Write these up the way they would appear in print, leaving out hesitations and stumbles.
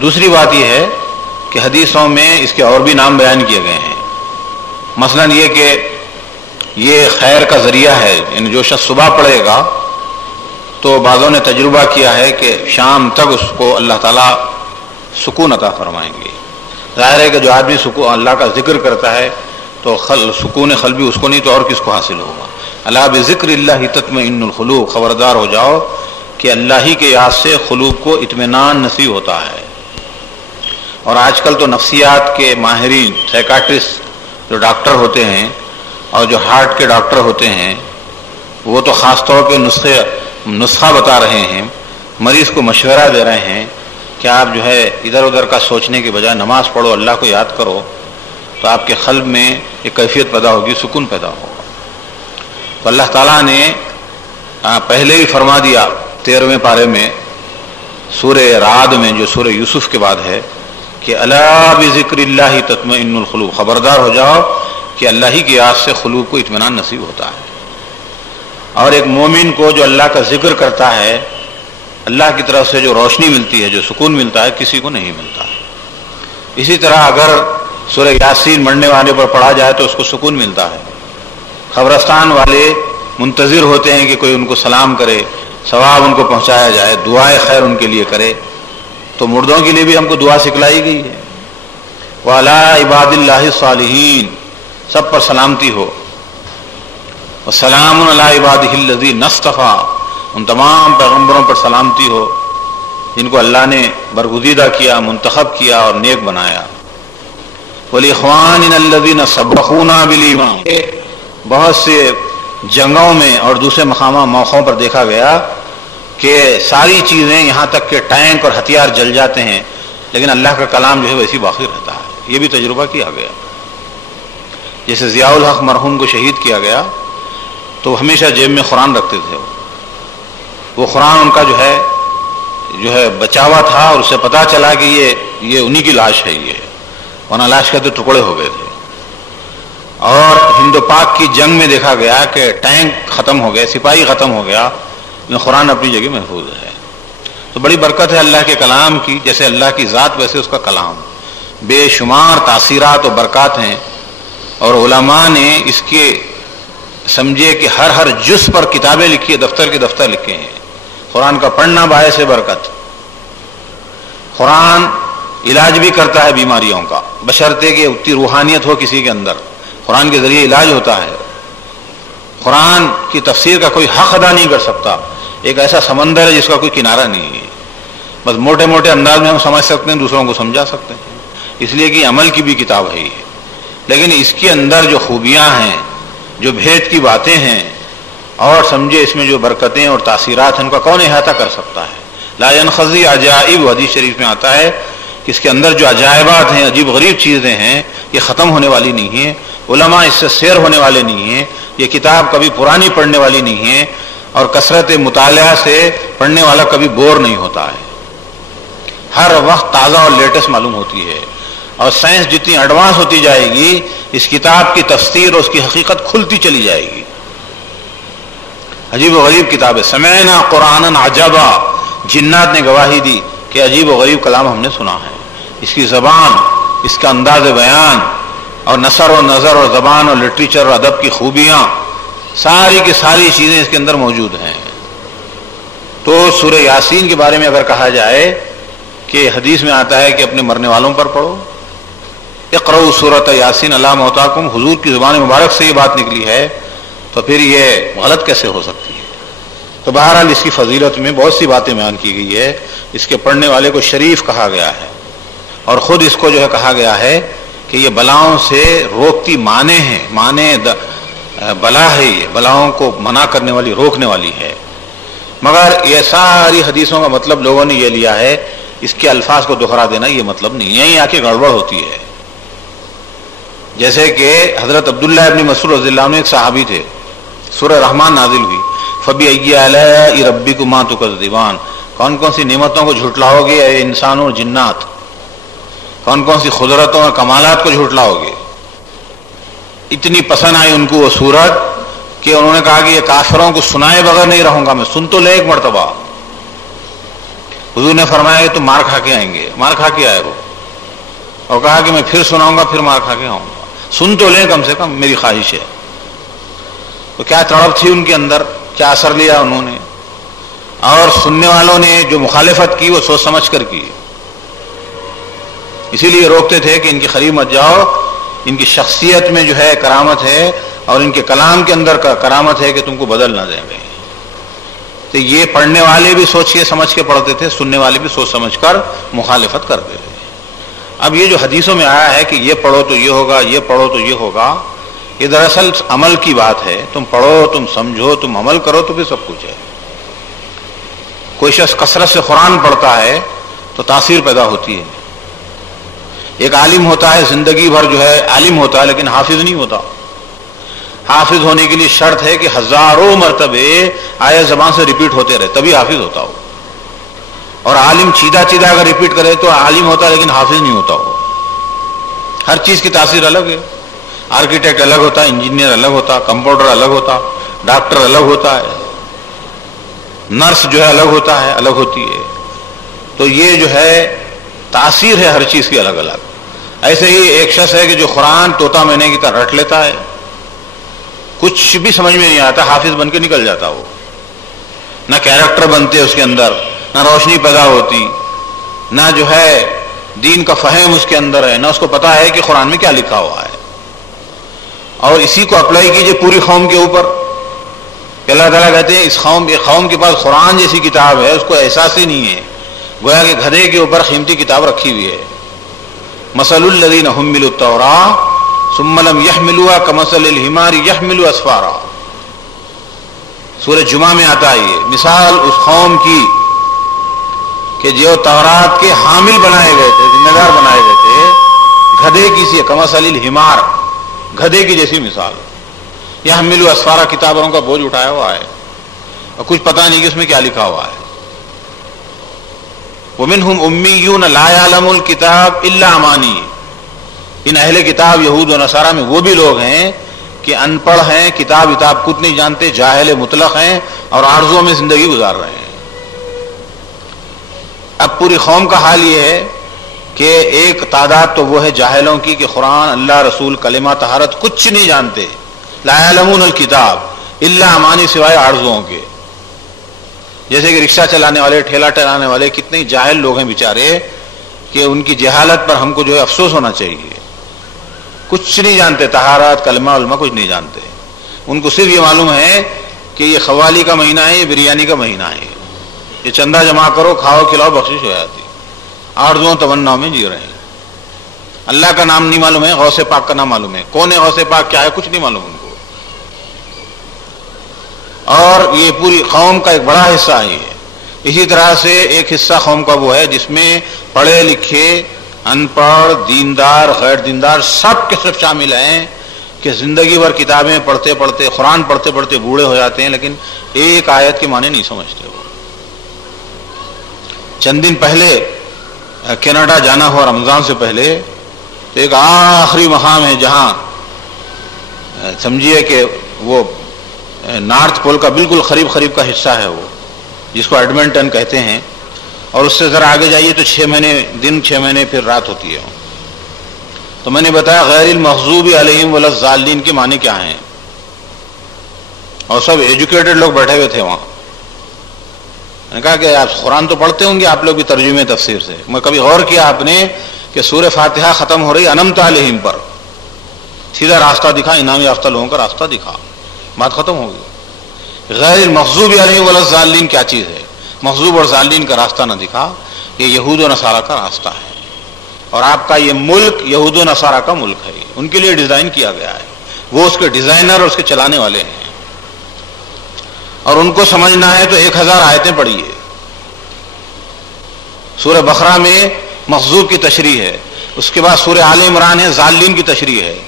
دوسری بات یہ ہے کہ حدیثوں میں اس کے اور بھی نام بیان کیے گئے ہیں، مثلا یہ کہ یہ خیر کا ذریعہ ہے، یعنی جو شخص صبح پڑھے گا تو بعضوں نے تجربہ کیا ہے کہ شام تک اس کو اللہ تعالیٰ سکون عطا فرمائیں گے۔ ظاہر ہے کہ جو آدمی سکون اللہ کا ذکر کرتا ہے تو سکون قلبی اس کو نہیں تو اور کس کو حاصل ہوگا۔ الا بذکر اللہ تطمئن القلوب، خبردار ہو جاؤ کہ اللہ ہی کے یاد سے قلوب کو اطمینان نصیب ہوتا ہے۔ اور آج کل تو نفسیات کے ماہرین، سائیکاٹرسٹ جو ڈاکٹر ہوتے ہیں اور جو ہارٹ کے ڈاکٹر ہوتے ہیں، وہ تو خاص طور پہ نسخہ بتا رہے ہیں، مریض کو مشورہ دے رہے ہیں کہ آپ جو ہے ادھر ادھر کا سوچنے کے بجائے نماز پڑھو، اللہ کو یاد کرو، تو آپ کے قلب میں ایک کیفیت پیدا ہوگی، سکون پیدا ہوگا۔ تو اللہ تعالیٰ نے پہلے ہی فرما دیا 13ویں پارے میں سورہ رعد میں، جو سورہ یوسف کے بعد ہے، کہ الا بذکر اللہ تطمئن القلوب، خبردار ہو جاؤ کہ اللہ ہی کی یاد سے قلوب کو اطمینان نصیب ہوتا ہے۔ اور ایک مومن کو جو اللہ کا ذکر کرتا ہے، اللہ کی طرف سے جو روشنی ملتی ہے، جو سکون ملتا ہے، کسی کو نہیں ملتا۔ اسی طرح اگر سورہ یاسین مرنے والے پر پڑھا جائے تو اس کو سکون ملتا ہے۔ قبرستان والے منتظر ہوتے ہیں کہ کوئی ان کو سلام کرے، ثواب ان کو پہنچایا جائے، دعائے خیر ان کے لیے کرے۔ تو مردوں کے لیے بھی ہم کو دعا سکھلائی گئی ہے۔ وَعَلَىٰ عِبَادِ اللَّهِ الصَّالِحِينَ، سب پر سلامتی ہو۔ وَسَلَامٌ عَلَىٰ عِبَادِهِ الَّذِينَ اصْطَفَىٰ، ان تمام پیغمبروں پر سلامتی ہو جن کو اللہ نے برگزیدہ کیا، منتخب کیا اور نیک بنایا۔ وَلِإِخْوَانِنَا الَّذِينَ سَبَقُونَا بِالْإِيمَانِ، بہت سے جنگوں میں اور دوسرے موقعوں پر دیکھا گیا کہ ساری چیزیں یہاں تک کہ ٹینک اور ہتھیار جل جاتے ہیں لیکن اللہ کا کلام جو ہے ویسی باقی رہتا ہے۔ یہ بھی تجربہ کیا گیا۔ جیسے ضیاء الحق مرحوم کو شہید کیا گیا تو ہمیشہ جیب میں قرآن رکھتے تھے، وہ قرآن ان کا جو ہے بچا ہوا تھا، اور اسے پتہ چلا کہ یہ انہی کی لاش ہے، یہ ورنہ لاش کے تو ٹکڑے ہو گئے تھے۔ اور ہند و پاک کی جنگ میں دیکھا گیا کہ ٹینک ختم ہو گئے، سپاہی ختم ہو گیا، لیکن قرآن اپنی جگہ محفوظ ہے۔ تو بڑی برکت ہے اللہ کے کلام کی، جیسے اللہ کی ذات ویسے اس کا کلام، بے شمار تاثیرات و برکات ہیں۔ اور علماء نے اس کے سمجھے کہ ہر جز پر کتابیں لکھی ہے، دفتر کے دفتر لکھے ہیں۔ قرآن کا پڑھنا باعث برکت، قرآن علاج بھی کرتا ہے بیماریوں کا، بشرطے کہ اتنی روحانیت ہو کسی کے اندر، قرآن کے ذریعے علاج ہوتا ہے۔ قرآن کی تفسیر کا کوئی حق ادا نہیں کر سکتا، ایک ایسا سمندر ہے جس کا کوئی کنارہ نہیں ہے، بس موٹے موٹے انداز میں ہم سمجھ سکتے ہیں، دوسروں کو سمجھا سکتے ہیں، اس لیے کہ عمل کی بھی کتاب ہے یہ۔ لیکن اس کے اندر جو خوبیاں ہیں، جو بھید کی باتیں ہیں، اور سمجھے اس میں جو برکتیں اور تاثیرات ہیں، ان کا کون احاطہ کر سکتا ہے؟ لا ينقضی عجائب، حدیث شریف میں آتا ہے کہ اس کے اندر جو عجائبات ہیں، عجیب غریب چیزیں ہیں، یہ ختم ہونے والی نہیں ہیں، علماء اس سے سیر ہونے والے نہیں ہیں، یہ کتاب کبھی پرانی پڑھنے والی نہیں ہے، اور کثرت مطالعہ سے پڑھنے والا کبھی بور نہیں ہوتا ہے، ہر وقت تازہ اور لیٹسٹ معلوم ہوتی ہے۔ اور سائنس جتنی ایڈوانس ہوتی جائے گی، اس کتاب کی تفسیر اور اس کی حقیقت کھلتی چلی جائے گی۔ عجیب و غریب کتاب ہے، سمعنا قرآنا عجبا، جنات نے گواہی دی کہ عجیب و غریب کلام ہم نے سنا ہے۔ اس کی زبان، اس کا انداز بیان، اور نثر و نظر اور زبان اور لٹریچر اور ادب کی خوبیاں، ساری کی ساری چیزیں اس کے اندر موجود ہیں۔ تو سورہ یاسین کے بارے میں اگر کہا جائے کہ حدیث میں آتا ہے کہ اپنے مرنے والوں پر پڑھو، اقرؤوا سورۃ یاسین علی موتاکم، حضور کی زبان مبارک سے یہ بات نکلی ہے، تو پھر یہ غلط کیسے ہو سکتی ہے؟ تو بہرحال اس کی فضیلت میں بہت سی باتیں بیان کی گئی ہے۔ اس کے پڑھنے والے کو شریف کہا گیا ہے، اور خود اس کو جو ہے کہا گیا ہے کہ یہ بلاؤں سے روکتی مانے ہیں، مانے بلا ہے، یہ بلاؤں کو منع کرنے والی، روکنے والی ہے۔ مگر یہ ساری حدیثوں کا مطلب لوگوں نے یہ لیا ہے، اس کے الفاظ کو دہرا دینا یہ مطلب نہیں، یہیں آ کے گڑبڑ ہوتی ہے۔ جیسے کہ حضرت عبداللہ ابن مسعود رضی اللہ عنہ ایک صحابی تھے، سورہ رحمان نازل ہوئی، فَبِأَيِّ آلَاءِ رَبِّكُمَا تُكَذِّبَانِ، کون کون سی نعمتوں کو جھٹلاؤ گے اے انسانوں اور جنات، کون کون سی قدرتوں اور کمالات کو جھٹلاؤ گے۔ اتنی پسند آئی ان کو وہ سورت کہ انہوں نے کہا کہ یہ کافروں کو سنائے بغیر نہیں رہوں گا میں، سن تو لے ایک مرتبہ۔ حضور نے فرمایا کہ تم مار کھا کے آئیں گے. مار کھا کے آئے وہ, اور کہا کہ میں پھر سناؤں گا, پھر مار کھا کے آؤں گا. سن تو لیں کم سے کم, میری خواہش ہے. تو کیا تڑپ تھی ان کے اندر, کیا اثر لیا انہوں نے, اور سننے والوں نے جو مخالفت کی وہ سوچ سمجھ کر کی. اسی لیے روکتے تھے کہ ان کے قریب مت جاؤ, ان کی شخصیت میں جو ہے کرامت ہے, اور ان کے کلام کے اندر کا کرامت ہے کہ تم کو بدل نہ دیں گے. تو یہ پڑھنے والے بھی سوچ کے سمجھ کے پڑھتے تھے, سننے والے بھی سوچ سمجھ کر مخالفت کرتے تھے. اب یہ جو حدیثوں میں آیا ہے کہ یہ پڑھو تو یہ ہوگا, یہ پڑھو تو یہ ہوگا, یہ دراصل عمل کی بات ہے. تم پڑھو, تم سمجھو, تم عمل کرو تو پھر سب کچھ ہے. کوئی شخص کثرت سے قرآن پڑھتا ہے تو تاثیر پیدا ہوتی ہے. ایک عالم ہوتا ہے زندگی بھر جو ہے عالم ہوتا ہے لیکن حافظ نہیں ہوتا. حافظ ہونے کے لیے شرط ہے کہ ہزاروں مرتبے آیت زبان سے ریپیٹ ہوتے رہے تبھی حافظ ہوتا ہو. اور عالم چیدہ چیدہ اگر ریپیٹ کرے تو عالم ہوتا ہے لیکن حافظ نہیں ہوتا ہو. ہر چیز کی تاثیر الگ ہے. آرکیٹیکٹ الگ ہوتا ہے, انجینئر الگ ہوتا, کمپاؤنڈر الگ ہوتا, ڈاکٹر الگ ہوتا ہے, نرس جو ہے الگ ہوتا ہے, الگ ہوتی ہے. تو یہ جو ہے تاثیر ہے ہر چیز کی الگ الگ. ایسے ہی ایک شخص ہے کہ جو قرآن طوطا مینے کی طرح رٹ لیتا ہے, کچھ بھی سمجھ میں نہیں آتا, حافظ بن کے نکل جاتا. وہ نہ کیریکٹر بنتے اس کے اندر, نہ روشنی پیدا ہوتی, نہ جو ہے دین کا فہم اس کے اندر ہے, نہ اس کو پتا ہے کہ قرآن میں کیا لکھا ہوا ہے. اور اسی کو اپلائی کیجئے پوری قوم کے اوپر کہ اللہ تعالیٰ کہتے ہیں اس قوم کے پاس قرآن جیسی کتاب ہے, اس کو احساس ہی نہیں ہے, گویا کہ گدھے کے اوپر قیمتی کتاب رکھی ہوئی ہے. مثل الذین حملوا التوراۃ ثم لم يحملوها كمثل الحمار يحمل اسفارا. سورہ جمعہ میں آتا ہے یہ مثال اس قوم کی کہ جو تورات کے حامل بنائے گئے تھے, ذمہ دار بنائے گئے تھے, گدھے کی سی کمثل الحمار, گدھے کی جیسی مثال. یحمل اسفارا, کتابوں کا بوجھ اٹھایا ہوا ہے اور کچھ پتہ نہیں کہ اس میں کیا لکھا ہوا ہے. ومنہم امیون لا یعلم الکتاب الا امانی. ان اہل کتاب یہود و نصارہ میں وہ بھی لوگ ہیں کہ ان پڑھ ہیں, کتاب کچھ نہیں جانتے, جاہل مطلق ہیں اور آرزوؤں میں زندگی گزار رہے ہیں. اب پوری قوم کا حال یہ ہے کہ ایک تعداد تو وہ ہے جاہلوں کی کہ قرآن, اللہ, رسول, کلمہ, طہارت کچھ نہیں جانتے. لا یعلمون الکتاب الا امانی, سوائے آرزوؤں کے. جیسے کہ رکشہ چلانے والے, ٹھیلا ٹہلانے والے کتنے جاہل لوگ ہیں بیچارے کہ ان کی جہالت پر ہم کو جو ہے افسوس ہونا چاہیے. کچھ نہیں جانتے, طہارت, کلمہ, علمہ کچھ نہیں جانتے. ان کو صرف یہ معلوم ہے کہ یہ قوالی کا مہینہ ہے, یہ بریانی کا مہینہ ہے, یہ چندہ جمع کرو, کھاؤ کھلاؤ, بخشش ہو جاتی. آرزوؤں تمناؤں میں جی رہے ہیں. اللہ کا نام نہیں معلوم ہے, غوث پاک کا نام معلوم ہے, کون ہے غوث پاک, کیا ہے, کچھ نہیں معلوم ان کو. اور یہ پوری قوم کا ایک بڑا حصہ ہے. اسی طرح سے ایک حصہ قوم کا وہ ہے جس میں پڑھے لکھے, ان پڑھ, دیندار, غیر دیندار سب کے سب شامل ہیں کہ زندگی بھر کتابیں پڑھتے پڑھتے, قرآن پڑھتے پڑھتے بوڑھے ہو جاتے ہیں لیکن ایک آیت کے معنی نہیں سمجھتے. وہ چند دن پہلے کینیڈا جانا ہوا رمضان سے پہلے, تو ایک آخری مقام ہے جہاں سمجھیے کہ وہ نارتھ پول کا بالکل قریب قریب کا حصہ ہے, وہ جس کو ایڈمنٹن کہتے ہیں, اور اس سے ذرا آگے جائیے تو 6 مہینے دن, 6 مہینے پھر رات ہوتی ہے. تو میں نے بتایا غیر المغضوب علیہم ولا الضالین کے معنی کیا ہیں, اور سب ایجوکیٹڈ لوگ بیٹھے ہوئے تھے وہاں. میں نے کہا کہ آپ قرآن تو پڑھتے ہوں گے آپ لوگ بھی ترجمے تفسیر سے, میں کبھی غور کیا آپ نے کہ سورہ فاتحہ ختم ہو رہی انعمت علیہم پر, سیدھا راستہ دکھا, انعام یافتہ لوگوں کا راستہ دکھا, بات ختم ہو گئی. غیر المغضوب علیہم ولا الضالین کیا چیز ہے؟ مغضوب اور ضالین کا راستہ نہ دکھا, یہ یہود و نصارہ کا راستہ ہے. اور آپ کا یہ ملک یہود و نصارہ کا ملک ہے, ان کے لیے ڈیزائن کیا گیا ہے, وہ اس کے ڈیزائنر اور اس کے چلانے والے ہیں. اور ان کو سمجھنا ہے تو 1000 آیتیں پڑھیے. سورہ بقرہ میں مغضوب کی تشریح ہے, اس کے بعد سورہ آل عمران ہے, ضالین کی تشریح ہے.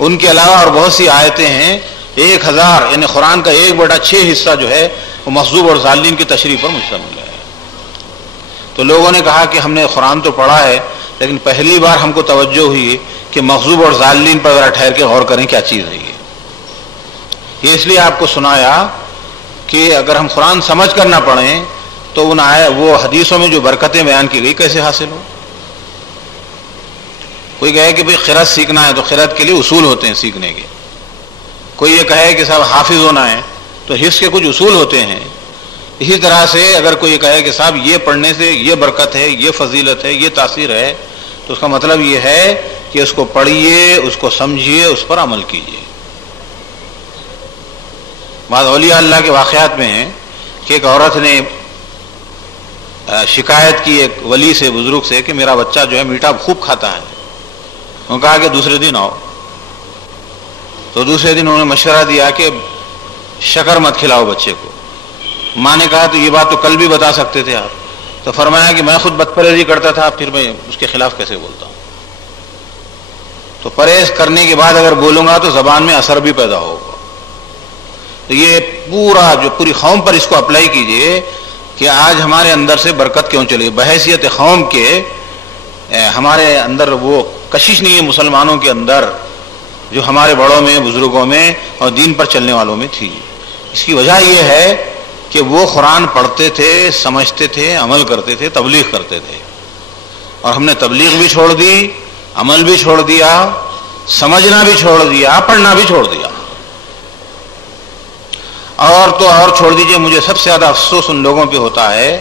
ان کے علاوہ اور بہت سی آیتیں ہیں, 1000 یعنی قرآن کا 1/6 حصہ جو ہے وہ مغضوب اور ضالین کی تشریح پر مشتمل ہے. تو لوگوں نے کہا کہ ہم نے قرآن تو پڑھا ہے لیکن پہلی بار ہم کو توجہ ہوئی کہ مغضوب اور ضالین پر ذرا ٹھہر کے غور کریں کیا چیز ہے یہ اس لیے آپ کو سنایا کہ اگر ہم قرآن سمجھ کر نہ پڑھیں تو وہ حدیثوں میں جو برکتیں بیان کی گئی کیسے حاصل ہو؟ کوئی کہے کہ بھئی قرأت سیکھنا ہے تو قرأت کے لیے اصول ہوتے ہیں سیکھنے کے. کوئی یہ کہے کہ صاحب حافظ ہونا ہے تو حفظ کے کچھ اصول ہوتے ہیں. اسی طرح سے اگر کوئی یہ کہے کہ صاحب یہ پڑھنے سے یہ برکت ہے، یہ فضیلت ہے، یہ تاثیر ہے، تو اس کا مطلب یہ ہے کہ اس کو پڑھیے، اس کو سمجھیے، اس پر عمل کیجیے. بعض اولیاء اللہ کے واقعات میں ہیں کہ ایک عورت نے شکایت کی ایک ولی سے، بزرگ سے، کہ میرا بچہ جو ہے میٹھا خوب کھاتا ہے. انہوں نے کہا کہ دوسرے دن آؤ. تو دوسرے دن انہوں نے مشورہ دیا کہ شکر مت کھلاؤ بچے کو. ماں نے کہا تو یہ بات تو کل بھی بتا سکتے تھے آپ. تو فرمایا کہ میں خود بد پرہیزی کرتا تھا، پھر میں اس کے خلاف کیسے بولتا ہوں؟ تو پرہیز کرنے کے بعد اگر بولوں گا تو زبان میں اثر بھی پیدا ہوگا. تو یہ پوری قوم پر اس کو اپلائی کیجئے کہ آج ہمارے اندر سے برکت کیوں چلی. بحیثیت قوم کے ہمارے اندر وہ کشش نہیں ہے مسلمانوں کے اندر جو ہمارے بڑوں میں، بزرگوں میں اور دین پر چلنے والوں میں تھی. اس کی وجہ یہ ہے کہ وہ قرآن پڑھتے تھے، سمجھتے تھے، عمل کرتے تھے، تبلیغ کرتے تھے. اور ہم نے تبلیغ بھی چھوڑ دی، عمل بھی چھوڑ دیا، سمجھنا بھی چھوڑ دیا، پڑھنا بھی چھوڑ دیا. اور تو اور چھوڑ دیجئے، مجھے سب سے زیادہ افسوس ان لوگوں پہ ہوتا ہے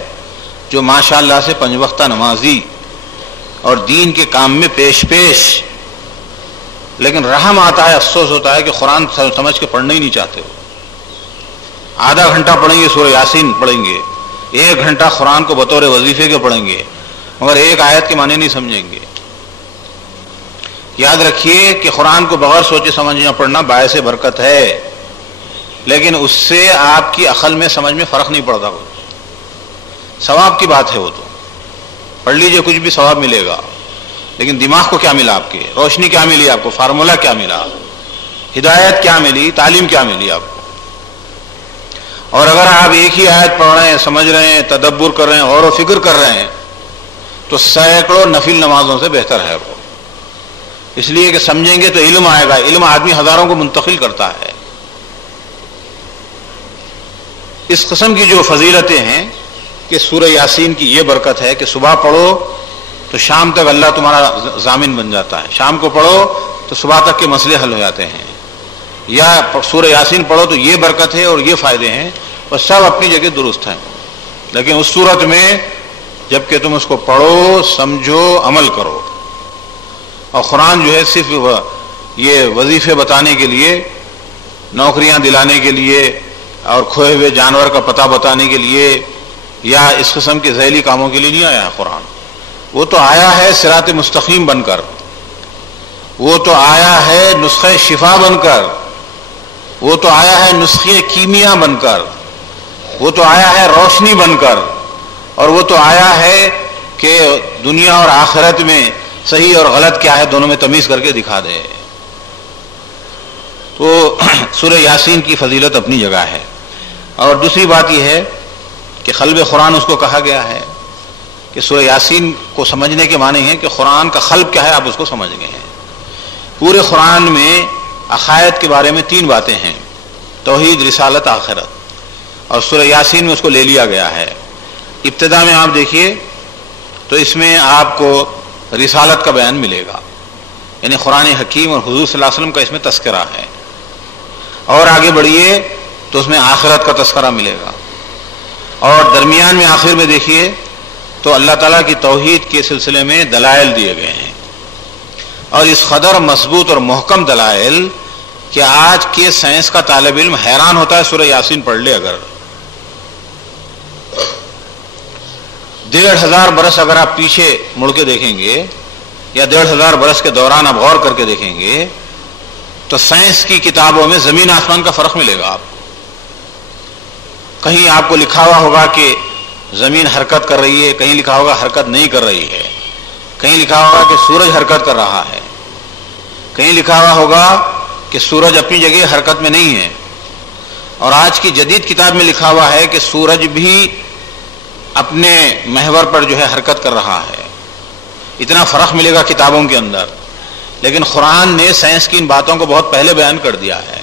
جو ماشاءاللہ سے 5 وقتہ نمازی اور دین کے کام میں پیش لیکن رحم آتا ہے، افسوس ہوتا ہے کہ قرآن سمجھ کے پڑھنا ہی نہیں چاہتے ہو. آدھا گھنٹہ پڑھیں گے سورہ یاسین پڑھیں گے، 1 گھنٹہ قرآن کو بطور وظیفے کے پڑھیں گے، مگر ایک آیت کے معنی نہیں سمجھیں گے. یاد رکھیے کہ قرآن کو بغیر سوچے سمجھنا پڑھنا باعث برکت ہے، لیکن اس سے آپ کی عقل میں، سمجھ میں فرق نہیں پڑتا. ثواب کی بات ہے، وہ تو پڑھ لیجئے کچھ بھی ثواب ملے گا، لیکن دماغ کو کیا ملا؟ آپ کے روشنی کیا ملی؟ آپ کو فارمولا کیا ملا؟ ہدایت کیا ملی؟ تعلیم کیا ملی آپ کو؟ اور اگر آپ ایک ہی آیت پڑھ رہے ہیں، سمجھ رہے ہیں، تدبر کر رہے ہیں، غور و فکر کر رہے ہیں، تو سینکڑوں نفل نمازوں سے بہتر ہے وہ. اس لیے کہ سمجھیں گے تو علم آئے گا. علم آدمی ہزاروں کو منتقل کرتا ہے. اس قسم کی جو فضیلتیں ہیں کہ سورہ یاسین کی یہ برکت ہے کہ صبح پڑھو تو شام تک اللہ تمہارا ضامن بن جاتا ہے. شام کو پڑھو تو صبح تک کے مسئلے حل ہو جاتے ہیں. یا سورہ یاسین پڑھو تو یہ برکت ہے اور یہ فائدے ہیں، اور سب اپنی جگہ درست ہیں. لیکن اس صورت میں جب کہ تم اس کو پڑھو، سمجھو، عمل کرو. اور قرآن جو ہے صرف یہ وظیفے بتانے کے لیے، نوکریاں دلانے کے لیے اور کھوئے ہوئے جانور کا پتہ بتانے کے لیے یا اس قسم کے ذیلی کاموں کے لیے نہیں آیا ہے قرآن. وہ تو آیا ہے صراط مستقیم بن کر، وہ تو آیا ہے نسخہ شفا بن کر، وہ تو آیا ہے نسخے کیمیا بن کر، وہ تو آیا ہے روشنی بن کر، اور وہ تو آیا ہے کہ دنیا اور آخرت میں صحیح اور غلط کیا ہے دونوں میں تمیز کر کے دکھا دے. تو سورہ یاسین کی فضیلت اپنی جگہ ہے. اور دوسری بات یہ ہے کہ قلب قرآن اس کو کہا گیا ہے کہ سورہ یاسین کو سمجھنے کے معنی ہیں کہ قرآن کا قلب کیا ہے آپ اس کو سمجھ گئے ہیں. پورے قرآن میں عقائد کے بارے میں 3 باتیں ہیں: توحید، رسالت، آخرت. اور سورہ یاسین میں اس کو لے لیا گیا ہے. ابتدا میں آپ دیکھیے تو اس میں آپ کو رسالت کا بیان ملے گا، یعنی قرآن حکیم اور حضور صلی اللہ علیہ وسلم کا اس میں تذکرہ ہے. اور آگے بڑھیے تو اس میں آخرت کا تذکرہ ملے گا. اور درمیان میں آخر میں دیکھیے تو اللہ تعالیٰ کی توحید کے سلسلے میں دلائل دیے گئے ہیں. اور اس قدر مضبوط اور محکم دلائل کہ آج کے سائنس کا طالب علم حیران ہوتا ہے سورہ یاسین پڑھ لے. اگر 1500 برس اگر آپ پیچھے مڑ کے دیکھیں گے یا 1500 برس کے دوران آپ غور کر کے دیکھیں گے تو سائنس کی کتابوں میں زمین آسمان کا فرق ملے گا. آپ کہیں آپ کو لکھا ہوا ہوگا کہ زمین حرکت کر رہی ہے، کہیں لکھا ہوگا حرکت نہیں کر رہی ہے، کہیں لکھا ہوگا کہ سورج حرکت کر رہا ہے، کہیں لکھا ہوا ہوگا کہ سورج اپنی جگہ حرکت میں نہیں ہے. اور آج کی جدید کتاب میں لکھا ہوا ہے کہ سورج بھی اپنے محور پر جو ہے حرکت کر رہا ہے. اتنا فرق ملے گا کتابوں کے اندر. لیکن قرآن نے سائنس کی ان باتوں کو بہت پہلے بیان کر دیا ہے.